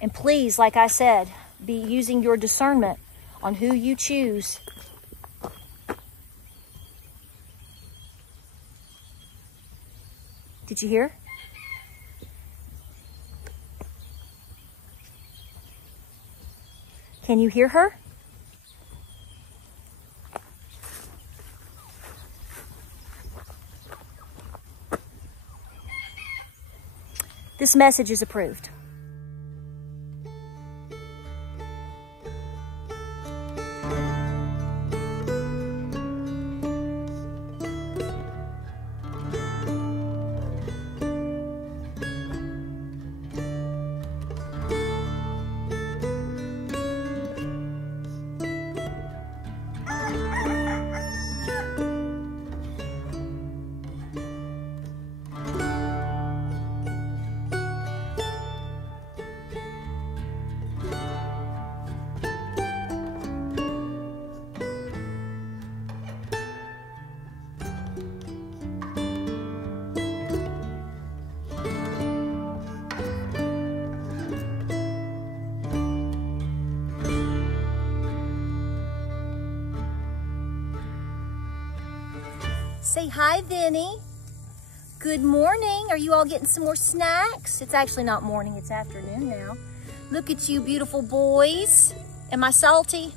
And please, like I said, be using your discernment on who you choose. Did you hear? Can you hear her? This message is approved. Say hi, Vinny. Good morning. Are you all getting some more snacks? It's actually not morning, it's afternoon now. Look at you, beautiful boys. Am I salty?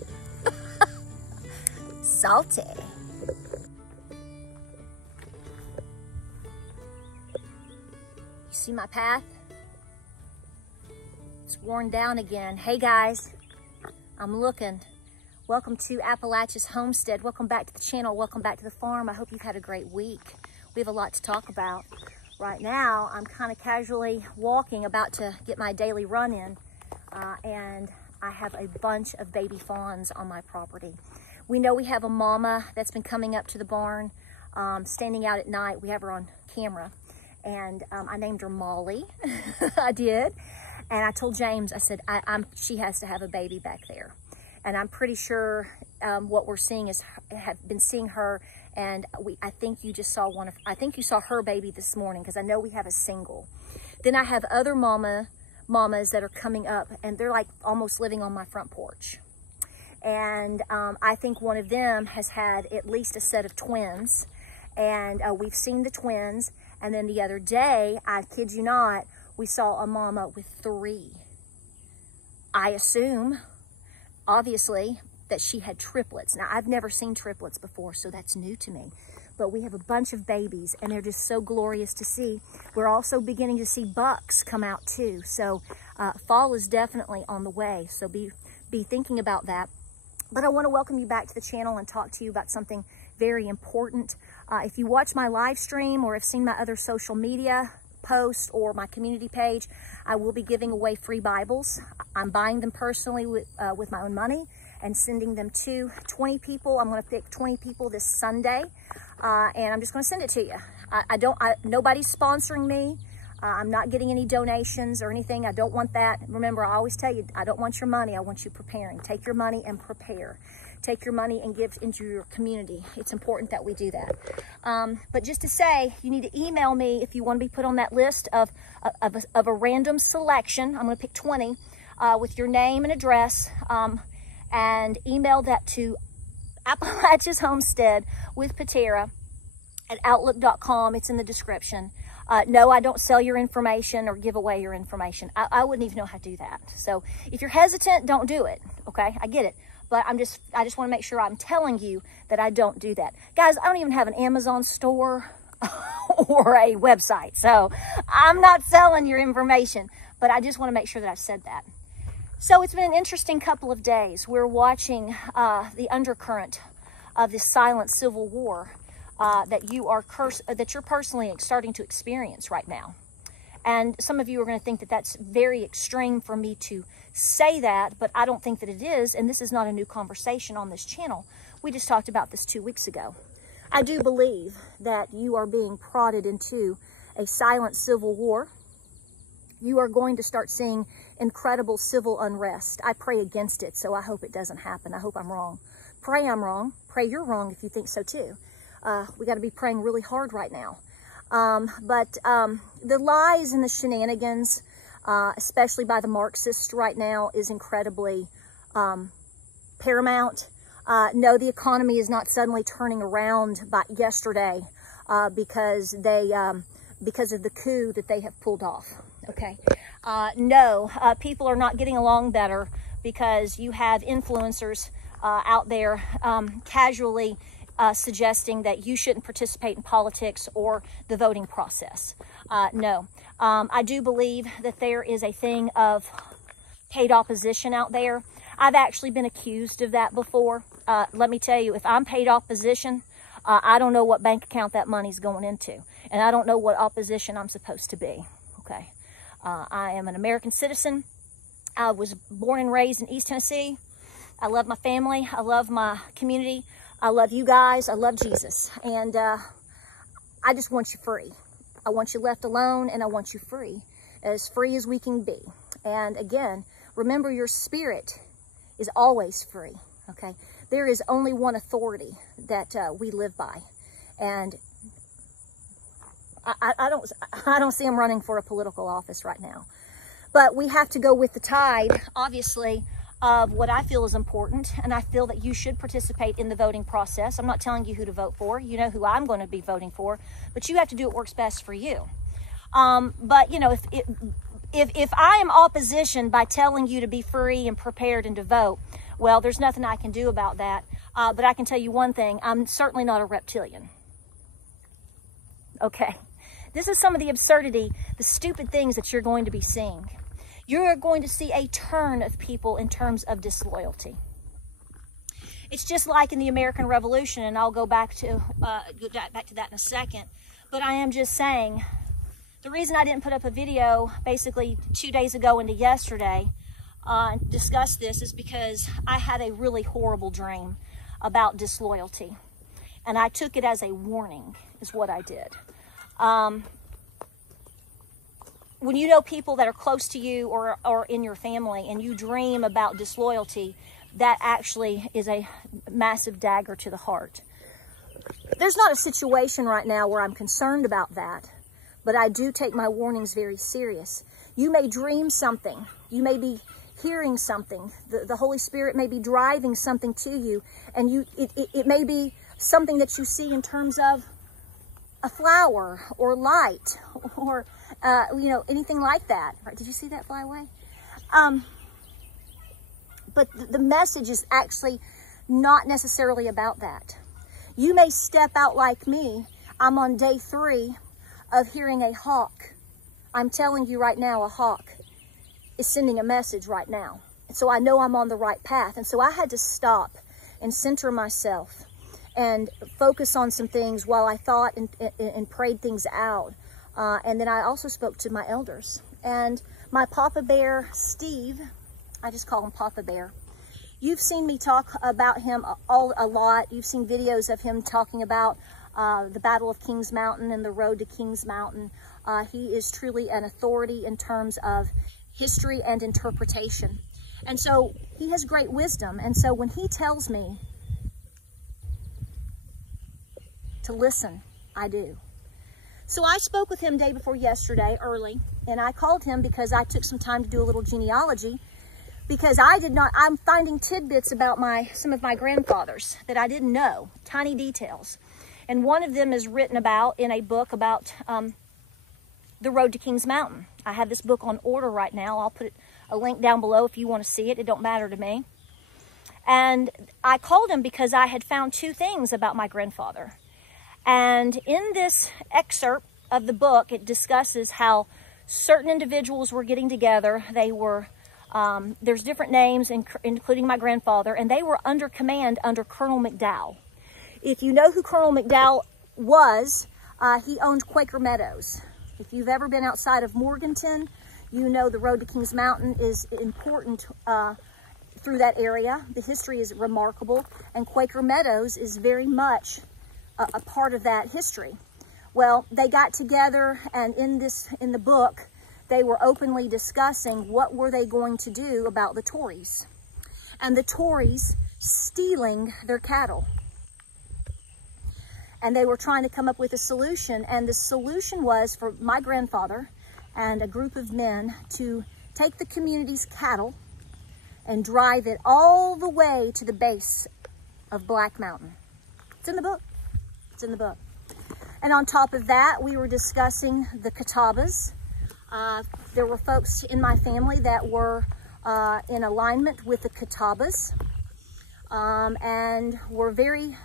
Salty. You see my path? It's worn down again. Hey guys, I'm looking. Welcome to Appalachia's Homestead. Welcome back to the channel. Welcome back to the farm. I hope you've had a great week. We have a lot to talk about. Right now, I'm kind of casually walking, about to get my daily run in, and I have a bunch of baby fawns on my property. We know we have a mama that's been coming up to the barn, standing out at night. We have her on camera, and I named her Molly. I did, and I told James, I said, she has to have a baby back there. And I'm pretty sure what we're seeing is, have been seeing her, and I think you just saw I think you saw her baby this morning, because I know we have a single. Then I have other mamas that are coming up, and they're like almost living on my front porch. And I think one of them has had at least a set of twins, and we've seen the twins. And then the other day, I kid you not, we saw a mama with 3. I assume, obviously, that she had triplets. Now, I've never seen triplets before, so that's new to me. But we have a bunch of babies, and they're just so glorious to see. We're also beginning to see bucks come out too. So fall is definitely on the way. So be thinking about that. But I want to welcome you back to the channel and talk to you about something very important. If you watch my live stream or have seen my other social media posts or my community page, I will be giving away free Bibles. I'm buying them personally with my own money and sending them to 20 people. I'm going to pick 20 people this Sunday, and I'm just going to send it to you. Nobody's sponsoring me. I'm not getting any donations or anything. I don't want that. Remember, I always tell you, I don't want your money. I want you preparing. Take your money and prepare. Take your money and give into your community. It's important that we do that. But just to say, you need to email me if you want to be put on that list of a random selection. I'm going to pick 20 with your name and address, and email that to Appalachia's Homestead with Patara at outlook.com. It's in the description. No, I don't sell your information or give away your information. I wouldn't even know how to do that. So if you're hesitant, don't do it. Okay, I get it. But I just want to make sure I'm telling you that I don't do that. Guys, I don't even have an Amazon store or a website. So I'm not selling your information, but I just want to make sure that I said that. So it's been an interesting couple of days. We're watching the undercurrent of this silent civil war that you're personally starting to experience right now. And some of you are going to think that that's very extreme for me to say that, but I don't think that it is. And this is not a new conversation on this channel. We just talked about this 2 weeks ago. I do believe that you are being prodded into a silent civil war. You are going to start seeing incredible civil unrest. I pray against it, so I hope it doesn't happen. I hope I'm wrong. Pray I'm wrong. Pray you're wrong if you think so too. We got to be praying really hard right now. But the lies and the shenanigans especially by the Marxists right now, is incredibly paramount. No, the economy is not suddenly turning around by yesterday because of the coup that they have pulled off. Okay. No, people are not getting along better because you have influencers out there casually suggesting that you shouldn't participate in politics or the voting process. No, I do believe that there is a thing of paid opposition out there. I've actually been accused of that before. Let me tell you, if I'm paid opposition, I don't know what bank account that money's going into, and I don't know what opposition I'm supposed to be. Okay, I am an American citizen. I was born and raised in East Tennessee. I love my family. I love my community. I love you guys. I love Jesus. And I just want you free. I want you left alone, and I want you free as we can be. And again, remember, your spirit is always free, okay? There is only one authority that we live by. And I don't see him running for a political office right now. But we have to go with the tide, obviously, of what I feel is important, and I feel that you should participate in the voting process. I'm not telling you who to vote for. You know who I'm going to be voting for, but you have to do what works best for you. But, you know, if I am opposition by telling you to be free and prepared and to vote, well, there's nothing I can do about that. But I can tell you one thing, I'm certainly not a reptilian. Okay. This is some of the absurdity, the stupid things that you're going to be seeing. You're going to see a turn of people in terms of disloyalty. It's just like in the American Revolution, and I'll go back to that in a second. But I am just saying, the reason I didn't put up a video basically 2 days ago into yesterday and discuss this is because I had a really horrible dream about disloyalty. And I took it as a warning, is what I did. When you know people that are close to you or in your family and you dream about disloyalty, that actually is a massive dagger to the heart. There's not a situation right now where I'm concerned about that, but I do take my warnings very serious. You may dream something. You may be hearing something. The Holy Spirit may be driving something to you, and it may be something that you see in terms of a flower or light or you know, anything like that. Right? Did you see that fly away? But the message is actually not necessarily about that. You may step out like me. I'm on day 3 of hearing a hawk. I'm telling you right now, a hawk is sending a message right now. And so I know I'm on the right path. And so I had to stop and center myself and focus on some things while I thought and prayed things out. And then I also spoke to my elders. And my Papa Bear, Steve, I just call him Papa Bear. You've seen me talk about him a lot. You've seen videos of him talking about the Battle of Kings Mountain and the road to Kings Mountain. He is truly an authority in terms of history and interpretation. And so he has great wisdom. And so when he tells me to listen, I do. So I spoke with him day before yesterday early, and I called him because I took some time to do a little genealogy, because I'm finding tidbits about some of my grandfathers that I didn't know, tiny details. And one of them is written about in a book about the road to Kings Mountain. I have this book on order right now. I'll put a link down below if you want to see it. It don't matter to me. And I called him because I had found 2 things about my grandfather. And in this excerpt of the book, it discusses how certain individuals were getting together. They were, there's different names, including my grandfather, and they were under command under Colonel McDowell. If you know who Colonel McDowell was, he owned Quaker Meadows. If you've ever been outside of Morganton, you know the road to Kings Mountain is important through that area. The history is remarkable, and Quaker Meadows is very much a part of that history. Well, they got together, and in the book, they were openly discussing what were they going to do about the Tories, and the Tories stealing their cattle. And they were trying to come up with a solution, and the solution was for my grandfather and a group of men to take the community's cattle and drive it all the way to the base of Black Mountain. It's in the book. It's in the book. And on top of that, we were discussing the Catawbas. There were folks in my family that were in alignment with the Catawbas and were very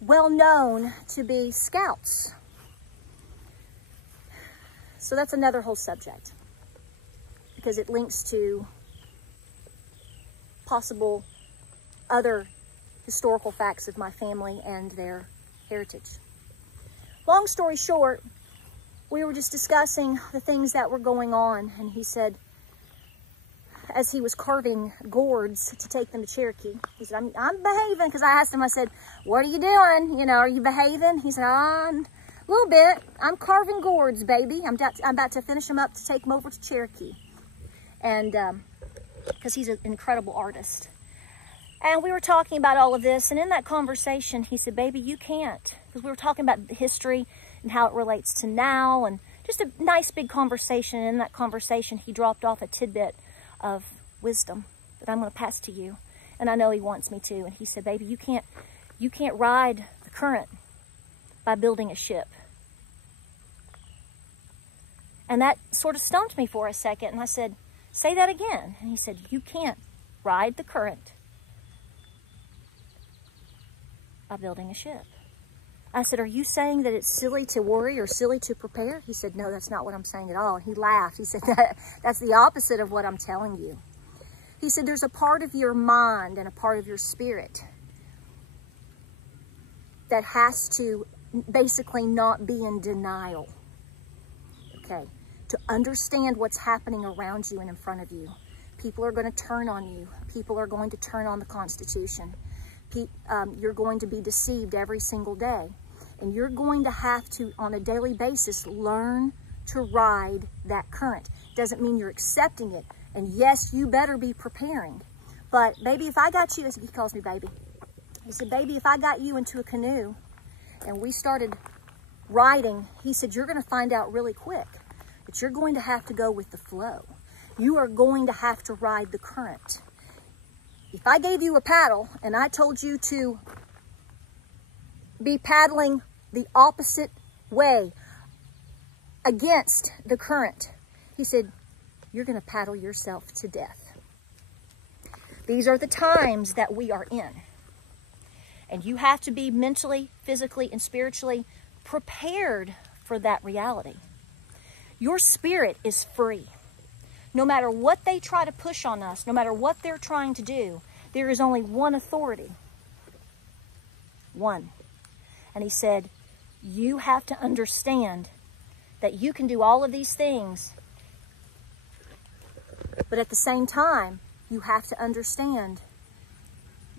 well known to be scouts. So that's another whole subject because it links to possible other historical facts of my family and their heritage. Long story short, we were just discussing the things that were going on, and he said, as he was carving gourds to take them to Cherokee, he said, I'm behaving, because I asked him, I said, what are you doing? You know, are you behaving? He said, a little bit. I'm carving gourds, baby. I'm about to finish them up to take them over to Cherokee. And because he's an incredible artist. And we were talking about all of this, and in that conversation, he said, baby, you can't. Because we were talking about the history and how it relates to now, and just a nice big conversation. And in that conversation, he dropped off a tidbit of wisdom that I'm going to pass to you. And I know he wants me to. And he said, baby, you can't ride the current by building a ship. And that sort of stumped me for a second. And I said, say that again. And he said, you can't ride the current by building a ship. I said, are you saying that it's silly to worry or silly to prepare? He said, no, that's not what I'm saying at all. He laughed. He said, that's the opposite of what I'm telling you. He said, there's a part of your mind and a part of your spirit that has to basically not be in denial, okay? To understand what's happening around you and in front of you. People are going to turn on you. People are going to turn on the Constitution. You're going to be deceived every single day. And you're going to have to, on a daily basis, learn to ride that current. Doesn't mean you're accepting it. And yes, you better be preparing. But baby, if I got you, he calls me baby. He said, baby, if I got you into a canoe and we started riding, he said, you're going to find out really quick that you're going to have to go with the flow. You are going to have to ride the current. If I gave you a paddle and I told you to be paddling the opposite way against the current, he said, you're going to paddle yourself to death. These are the times that we are in. And you have to be mentally, physically, and spiritually prepared for that reality. Your spirit is free. No matter what they try to push on us, no matter what they're trying to do, there is only one authority. One. And he said, you have to understand that you can do all of these things, but at the same time, you have to understand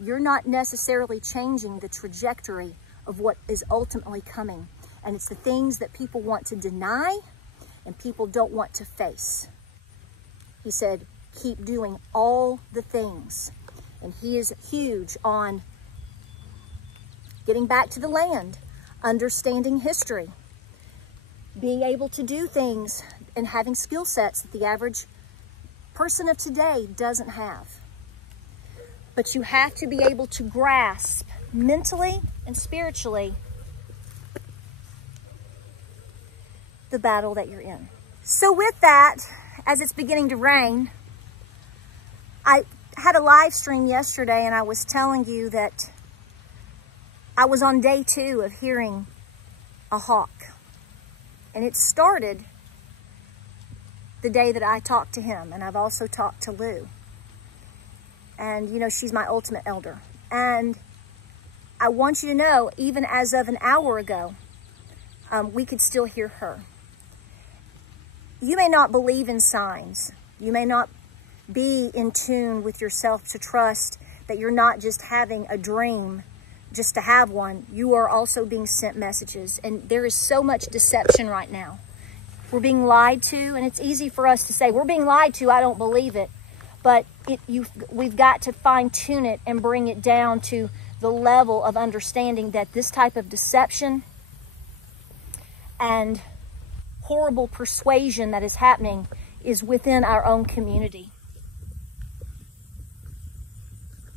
you're not necessarily changing the trajectory of what is ultimately coming. And it's the things that people want to deny and people don't want to face. He said, keep doing all the things. And he is huge on getting back to the land, understanding history, being able to do things and having skill sets that the average person of today doesn't have. But you have to be able to grasp mentally and spiritually the battle that you're in. So with that, as it's beginning to rain, I had a live stream yesterday and I was telling you that I was on day 2 of hearing a hawk. And it started the day that I talked to him, and I've also talked to Lou. And, you know, she's my ultimate elder. And I want you to know, even as of an hour ago, we could still hear her. You may not believe in signs. You may not be in tune with yourself to trust that you're not just having a dream just to have one. You are also being sent messages. And there is so much deception right now. We're being lied to, and it's easy for us to say, we're being lied to, I don't believe it. But we've got to fine-tune it and bring it down to the level of understanding that this type of deception and horrible persuasion that is happening is within our own community.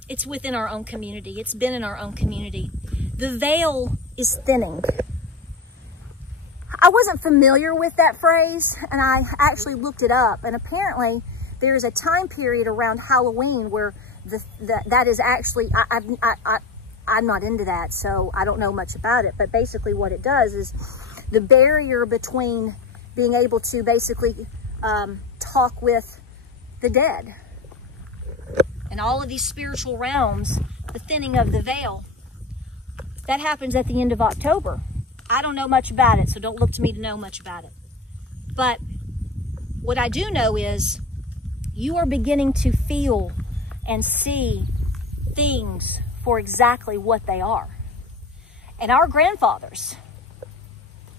It's within our own community. It's been in our own community. The veil is thinning. I wasn't familiar with that phrase, and I actually looked it up, and apparently there's a time period around Halloween where that is actually, I'm not into that, so I don't know much about it, but basically what it does is the barrier between being able to basically talk with the dead and all of these spiritual realms, the thinning of the veil, that happens at the end of October. I don't know much about it, so don't look to me to know much about it. But what I do know is you are beginning to feel and see things for exactly what they are. And our grandfathers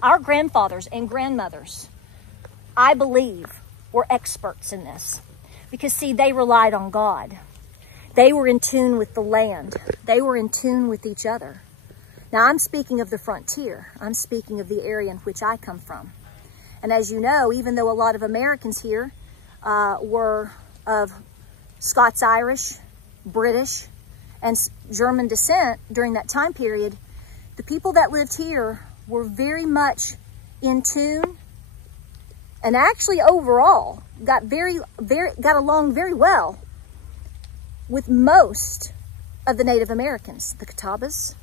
and grandmothers, I believe, were experts in this. Because see, they relied on God. They were in tune with the land. They were in tune with each other. Now, I'm speaking of the frontier. I'm speaking of the area in which I come from. And as you know, even though a lot of Americans here were of Scots-Irish, British, and German descent during that time period, the people that lived here were very much in tune and actually overall got along very well with most of the Native Americans, the Catawbas.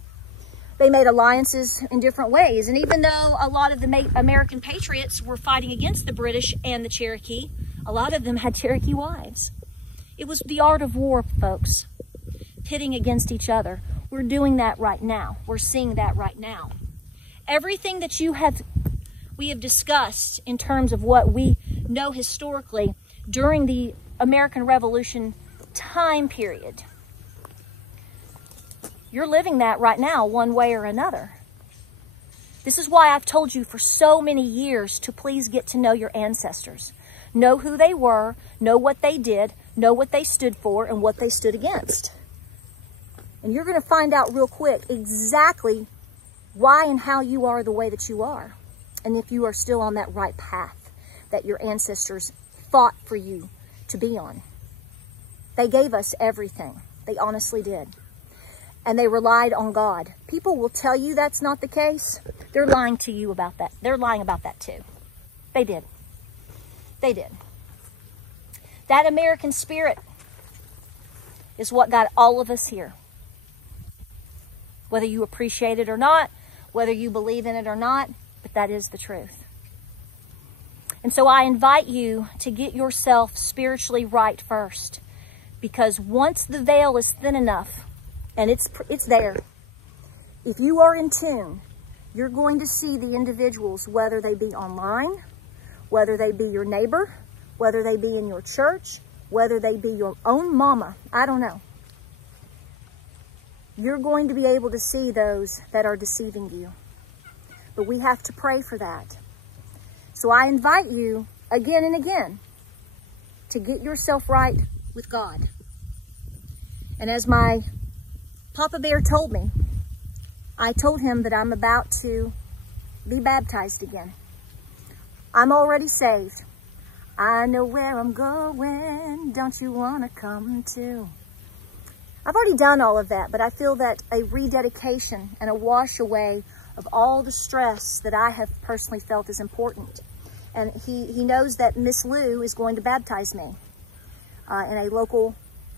They made alliances in different ways. And even though a lot of the American patriots were fighting against the British and the Cherokee, a lot of them had Cherokee wives. It was the art of war, folks, pitting against each other. We're doing that right now. We're seeing that right now. Everything that we have discussed in terms of what we know historically during the American Revolution time period, you're living that right now, one way or another. This is why I've told you for so many years to please get to know your ancestors. Know who they were, know what they did, know what they stood for, and what they stood against. And you're going to find out real quick exactly why and how you are the way that you are. And if you are still on that right path that your ancestors fought for you to be on. They gave us everything. They honestly did. And they relied on God. People will tell you that's not the case. They're lying to you about that. They're lying about that too. They did. They did. That American spirit is what got all of us here. Whether you appreciate it or not, whether you believe in it or not, but that is the truth. And so I invite you to get yourself spiritually right first. Because once the veil is thin enough, and it's there. If you are in tune, you're going to see the individuals, whether they be online, whether they be your neighbor, whether they be in your church, whether they be your own mama. I don't know. You're going to be able to see those that are deceiving you. But we have to pray for that. So I invite you again and again to get yourself right with God. And as my Papa Bear told me, I told him that I'm about to be baptized again. I'm already saved. I know where I'm going. Don't you want to come too? I've already done all of that, but I feel that a rededication and a wash away of all the stress that I have personally felt is important. And he knows that Miss Lou is going to baptize me in a local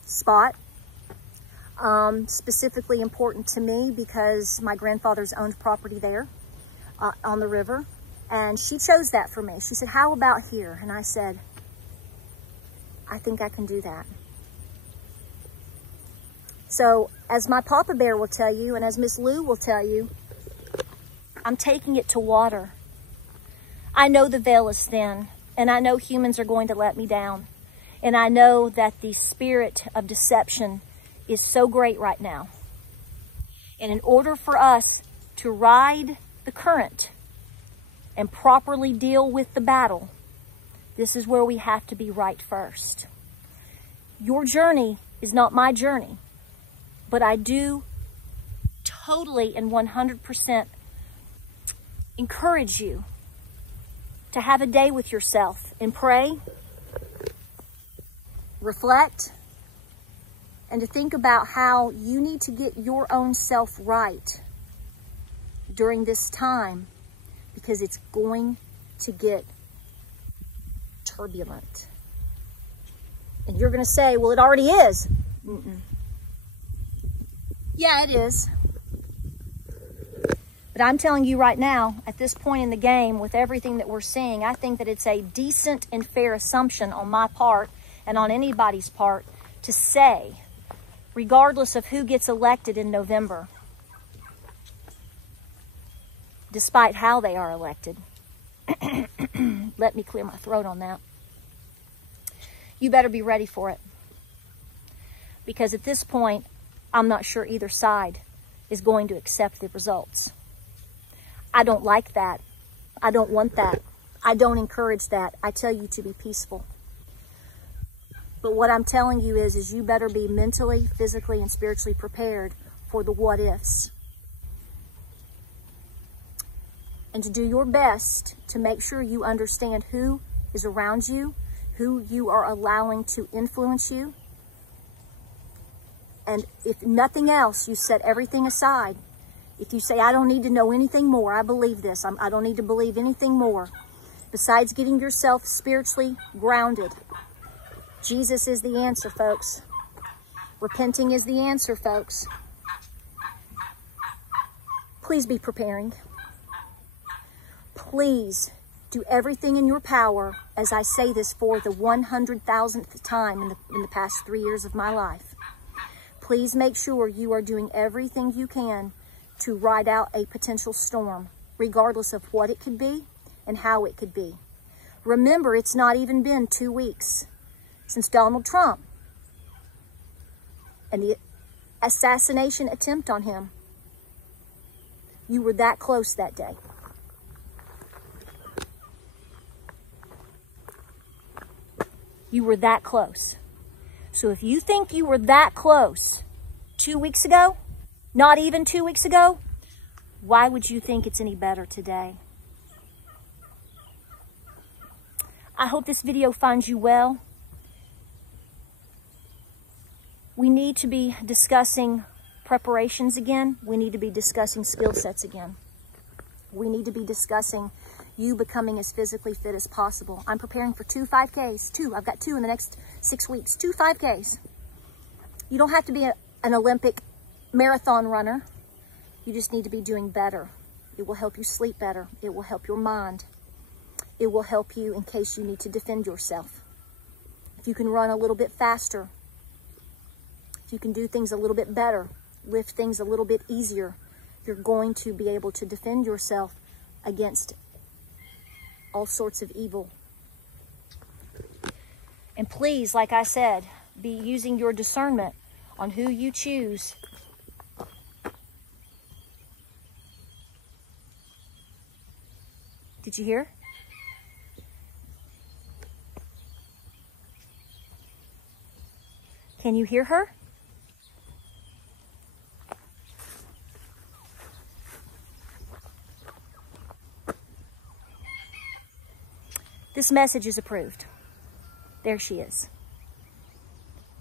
spot. Specifically important to me because my grandfather's owned property there on the river. And she chose that for me. She said, how about here? And I said, I think I can do that. So as my Papa Bear will tell you, and as Miss Lou will tell you, I'm taking it to water. I know the veil is thin, and I know humans are going to let me down. And I know that the spirit of deception is so great right now. And in order for us to ride the current and properly deal with the battle, this is where we have to be right first. Your journey is not my journey, but I do totally and 100% encourage you to have a day with yourself and pray, reflect, and to think about how you need to get your own self right during this time, because it's going to get turbulent. And you're going to say, well, it already is. Yeah, it is. But I'm telling you right now, at this point in the game, with everything that we're seeing, I think that it's a decent and fair assumption on my part and on anybody's part to say, regardless of who gets elected in November, despite how they are elected, let me clear my throat on that, you better be ready for it. Because at this point, I'm not sure either side is going to accept the results. I don't like that. I don't want that. I don't encourage that. I tell you to be peaceful. But what I'm telling you is you better be mentally, physically, and spiritually prepared for the what ifs. And to do your best to make sure you understand who is around you, who you are allowing to influence you. And if nothing else, you set everything aside. If you say, I don't need to know anything more, I believe this, I don't need to believe anything more, besides getting yourself spiritually grounded. Jesus is the answer, folks. Repenting is the answer, folks. Please be preparing. Please do everything in your power, as I say this for the 100,000th time in the past 3 years of my life. Please make sure you are doing everything you can to ride out a potential storm, regardless of what it could be and how it could be. Remember, it's not even been 2 weeks since Donald Trump and the assassination attempt on him. You were that close that day. You were that close. So if you think you were that close 2 weeks ago, not even 2 weeks ago, why would you think it's any better today? I hope this video finds you well. We need to be discussing preparations again. We need to be discussing skill sets again. We need to be discussing you becoming as physically fit as possible. I'm preparing for 2 5Ks. I've got 2 in the next 6 weeks. 2 5Ks. You don't have to be an Olympic marathon runner. You just need to be doing better. It will help you sleep better. It will help your mind. It will help you in case you need to defend yourself. If you can run a little bit faster, if you can do things a little bit better, lift things a little bit easier, you're going to be able to defend yourself against all sorts of evil. And please, like I said, be using your discernment on who you choose. Did you hear? Can you hear her? This message is approved. There she is.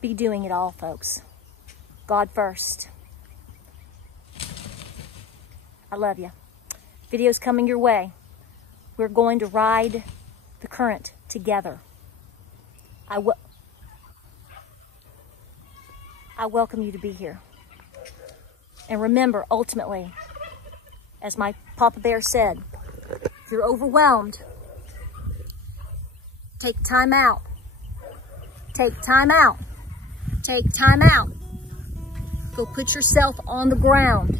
Be doing it all, folks. God first. I love you. Video's coming your way. We're going to ride the current together. I welcome you to be here. And remember, ultimately, as my Papa Bear said, if you're overwhelmed, take time out. Take time out. Take time out. Go put yourself on the ground.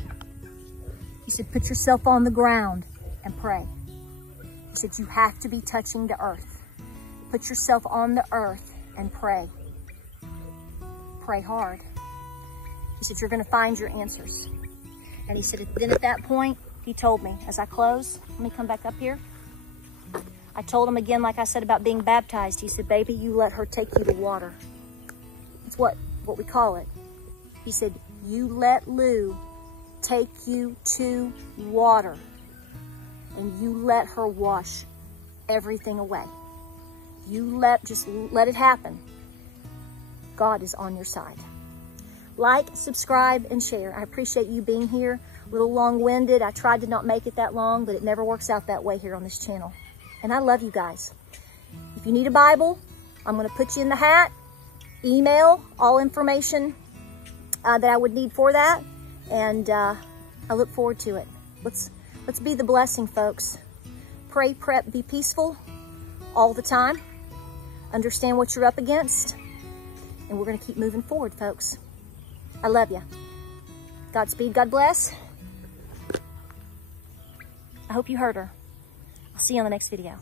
He said, put yourself on the ground and pray. He said, you have to be touching the earth. Put yourself on the earth and pray. Pray hard. He said, you're going to find your answers. And he said, then at that point, he told me, as I close, let me come back up here. I told him again, like I said, about being baptized. He said, baby, you let her take you to water. It's what we call it. He said, you let Lou take you to water. And you let her wash everything away. Just let it happen. God is on your side. Like, subscribe, and share. I appreciate you being here. A little long-winded. I tried to not make it that long, but it never works out that way here on this channel. And I love you guys. If you need a Bible, I'm going to put you in the hat. Email all information that I would need for that. And I look forward to it. Let's be the blessing, folks. Pray, prep, be peaceful all the time. Understand what you're up against. And we're going to keep moving forward, folks. I love you. Godspeed. God bless. I hope you heard her. I'll see you on the next video.